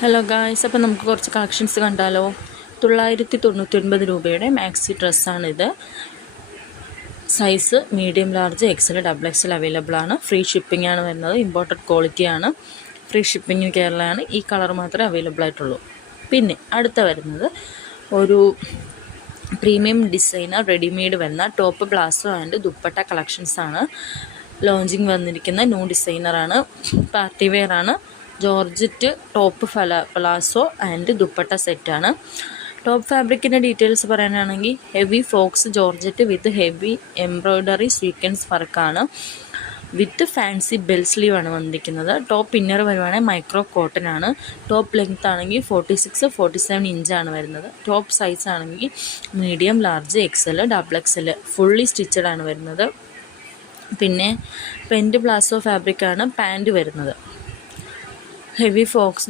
Hello guys, അപ്പോൾ നമുക്ക് കുറച്ച് കളക്ഷൻസ് കണ്ടാലോ. 999 രൂപയുടെ മാക്സി ഡ്രസ്സാണിത്. Size medium, large, XL, XXL available ആണ്. ഫ്രീ ഷിപ്പിംഗ് ആണ് വരുന്നത്. ഇമ്പോർട്ടഡ് ക്വാളിറ്റിയാണ്. ഫ്രീ ഷിപ്പിംഗ് ഇൻ കേരളയാണ്. ഈ കളർ മാത്രമേ അവൈലബിൾ ആയിട്ടുള്ളൂ. പിന്നെ അടുത്ത വരുന്നത് ഒരു പ്രീമിയം ഡിസൈനർ റെഡിമെയ്ഡ് വരുന്ന ടോപ്പ്, പ്ലാസോ ആൻഡ് ദുപ്പട്ട കളക്ഷൻസാണ്. ലോഞ്ചിങ് വന്നിരിക്കുന്ന ന്യൂ ഡിസൈനറാണ്. പാർട്ടി വെയർ ആണ്. Georgette top, palazzo and dupatta സെറ്റാണ്. ടോപ്പ് ഫാബ്രിക്കിൻ്റെ ഡീറ്റെയിൽസ് പറയാനാണെങ്കിൽ heavy faux georgette with heavy embroidery sequins വർക്കാണ്. വിത്ത് ഫാൻസി ബെൽ സ്ലീവ് ആണ് വന്നിരിക്കുന്നത്. ടോപ്പ് ഇന്നർ വരുവാണെങ്കിൽ മൈക്രോ കോട്ടൺ ആണ്. ടോപ്പ് ലെങ്ത് ആണെങ്കിൽ 46-47 ഇഞ്ചാണ് വരുന്നത്. ടോപ്പ് സൈസ് ആണെങ്കിൽ medium, large, XL, XXL fully stitched ആണ് വരുന്നത്. പിന്നെ പെൻറ്റ് പ്ലാസോ ഫാബ്രിക്കാണ് പാൻറ്റ് വരുന്നത്. Heavy Fox